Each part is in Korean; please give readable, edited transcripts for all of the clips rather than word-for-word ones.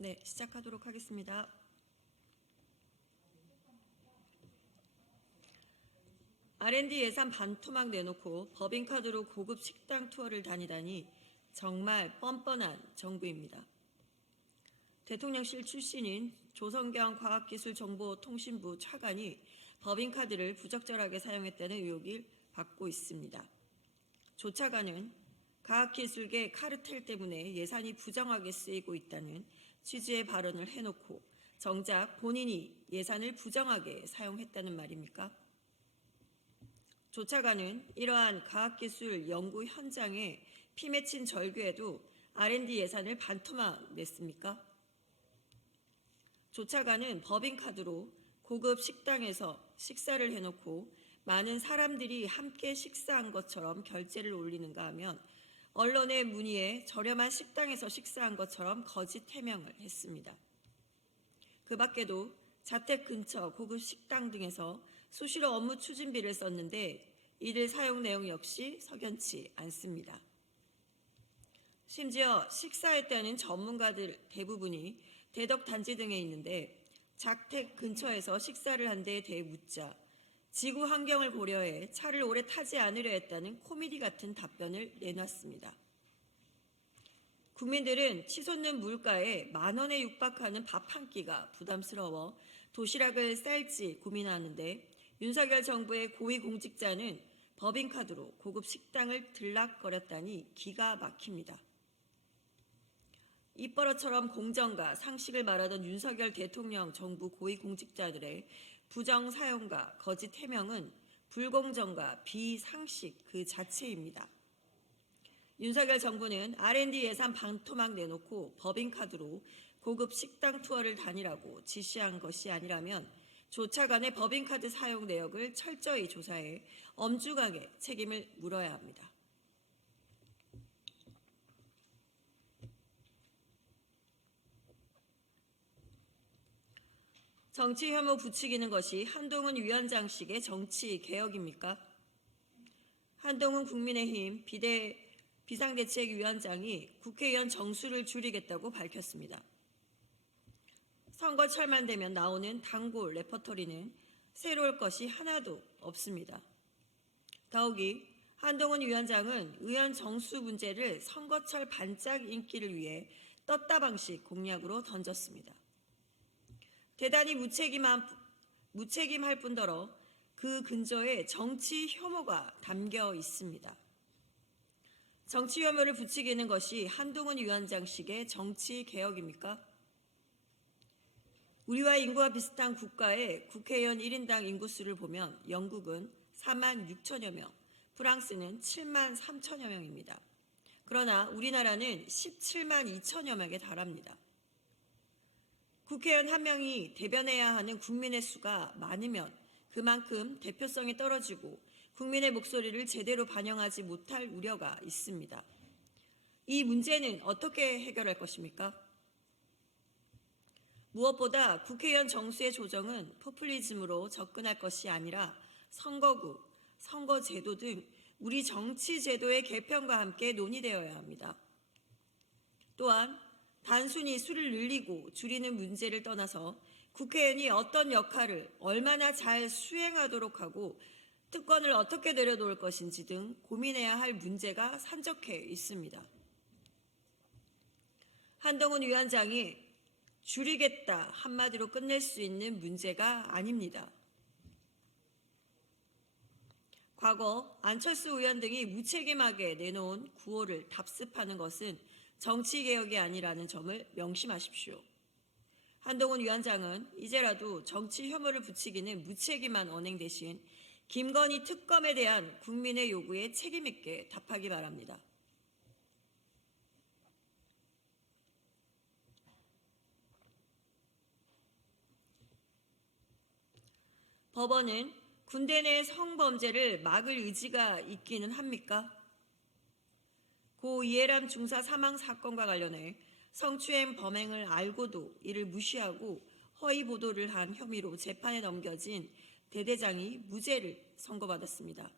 네, 시작하도록 하겠습니다. R&D 예산 반토막 내놓고 법인카드로 고급 식당 투어를 다니다니 정말 뻔뻔한 정부입니다. 대통령실 출신인 조성경 과학기술정보통신부 차관이 법인카드를 부적절하게 사용했다는 의혹을 받고 있습니다. 조 차관은 과학기술계 카르텔 때문에 예산이 부정하게 쓰이고 있다는 취지의 발언을 해놓고 정작 본인이 예산을 부정하게 사용했다는 말입니까? 조 차관은 이러한 과학기술 연구 현장에 피 맺힌 절규에도 R&D 예산을 반토막 냈습니까? 조 차관은 법인카드로 고급 식당에서 식사를 해놓고 많은 사람들이 함께 식사한 것처럼 결제를 올리는가 하면 언론의 문의에 저렴한 식당에서 식사한 것처럼 거짓 해명을 했습니다. 그 밖에도 자택 근처 고급 식당 등에서 수시로 업무 추진비를 썼는데 이들 사용 내용 역시 석연치 않습니다. 심지어 식사했다는 전문가들 대부분이 대덕단지 등에 있는데 자택 근처에서 식사를 한 데에 대해 묻자 지구 환경을 고려해 차를 오래 타지 않으려 했다는 코미디 같은 답변을 내놨습니다. 국민들은 치솟는 물가에 10,000원에 육박하는 밥 한 끼가 부담스러워 도시락을 쌀지 고민하는데 윤석열 정부의 고위공직자는 법인카드로 고급 식당을 들락거렸다니 기가 막힙니다. 입버릇처럼 공정과 상식을 말하던 윤석열 대통령 정부 고위공직자들의 부정사용과 거짓 해명은 불공정과 비상식 그 자체입니다. 윤석열 정부는 R&D 예산 반토막 내놓고 법인카드로 고급 식당 투어를 다니라고 지시한 것이 아니라면 조 차관의 법인카드 사용 내역을 철저히 조사해 엄중하게 책임을 물어야 합니다. 정치 혐오 부추기는 것이 한동훈 위원장식의 정치 개혁입니까? 한동훈 국민의힘 비상대책위원장이 국회의원 정수를 줄이겠다고 밝혔습니다. 선거철만 되면 나오는 단골 레퍼토리는 새로울 것이 하나도 없습니다. 더욱이 한동훈 위원장은 의원 정수 문제를 선거철 반짝 인기를 위해 떴다방식 공약으로 던졌습니다. 대단히 무책임할 뿐더러 그 근저에 정치 혐오가 담겨 있습니다. 정치 혐오를 부추기는 것이 한동훈 위원장식의 정치 개혁입니까? 우리와 인구가 비슷한 국가의 국회의원 1인당 인구수를 보면 영국은 46,000여 명, 프랑스는 73,000여 명입니다. 그러나 우리나라는 172,000여 명에 달합니다. 국회의원 한 명이 대변해야 하는 국민의 수가 많으면 그만큼 대표성이 떨어지고 국민의 목소리를 제대로 반영하지 못할 우려가 있습니다. 이 문제는 어떻게 해결할 것입니까? 무엇보다 국회의원 정수의 조정은 포퓰리즘으로 접근할 것이 아니라 선거구, 선거제도 등 우리 정치제도의 개편과 함께 논의되어야 합니다. 또한 단순히 수를 늘리고 줄이는 문제를 떠나서 국회의원이 어떤 역할을 얼마나 잘 수행하도록 하고 특권을 어떻게 내려놓을 것인지 등 고민해야 할 문제가 산적해 있습니다. 한동훈 위원장이 줄이겠다 한마디로 끝낼 수 있는 문제가 아닙니다. 과거 안철수 의원 등이 무책임하게 내놓은 구호를 답습하는 것은 정치개혁이 아니라는 점을 명심하십시오. 한동훈 위원장은 이제라도 정치 혐오를 부추기는 무책임한 언행 대신 김건희 특검에 대한 국민의 요구에 책임있게 답하기 바랍니다. 법원은 군대 내 성범죄를 막을 의지가 있기는 합니까? 고 이해람 중사 사망 사건과 관련해 성추행 범행을 알고도 이를 무시하고 허위 보도를 한 혐의로 재판에 넘겨진 대대장이 무죄를 선고받았습니다.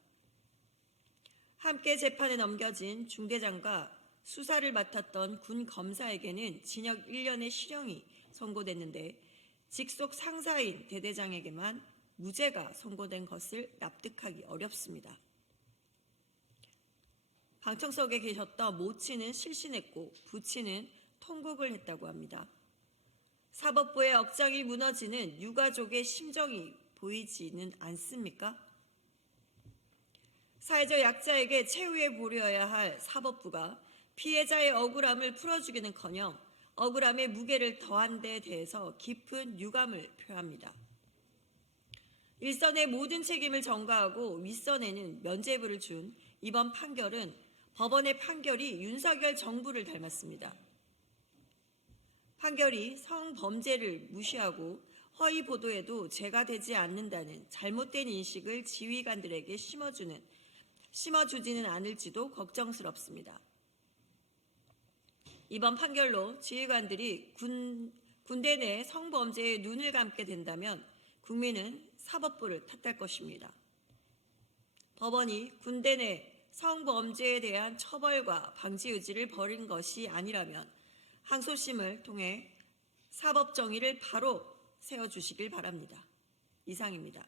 함께 재판에 넘겨진 중대장과 수사를 맡았던 군 검사에게는 징역 1년의 실형이 선고됐는데 직속 상사인 대대장에게만 무죄가 선고된 것을 납득하기 어렵습니다. 방청석에 계셨던 모친은 실신했고 부친은 통곡을 했다고 합니다. 사법부의 억장이 무너지는 유가족의 심정이 보이지는 않습니까? 사회적 약자에게 최후의 보루여야 할 사법부가 피해자의 억울함을 풀어주기는커녕 억울함의 무게를 더한 데 대해서 깊은 유감을 표합니다. 일선의 모든 책임을 전가하고 윗선에는 면죄부를 준 이번 판결은 법원의 판결이 윤석열 정부를 닮았습니다. 판결이 성범죄를 무시하고 허위 보도에도 죄가 되지 않는다는 잘못된 인식을 지휘관들에게 심어주지는 않을지도 걱정스럽습니다. 이번 판결로 지휘관들이 군대 내 성범죄에 눈을 감게 된다면 국민은 사법부를 탓할 것입니다. 법원이 군대 내 성범죄에 대한 처벌과 방지 의지를 버린 것이 아니라면 항소심을 통해 사법 정의를 바로 세워주시길 바랍니다. 이상입니다.